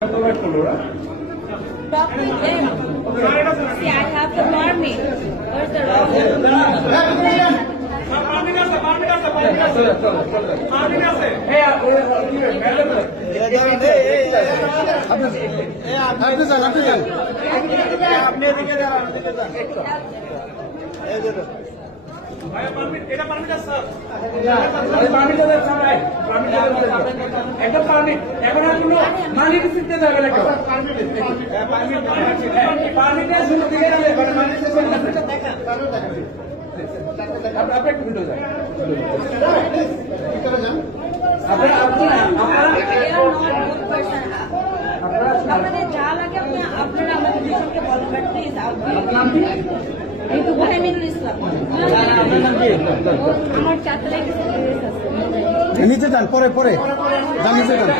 Talk with them. See, I have the permit. What's the wrong? আপনাদের যা লাগে আপনারা আমাদের দুজনকে বলবেন প্লিজ। মিনুল ইসলাম আমার 4 তারিখে নিচে যান, পরে পরে নিচে যান।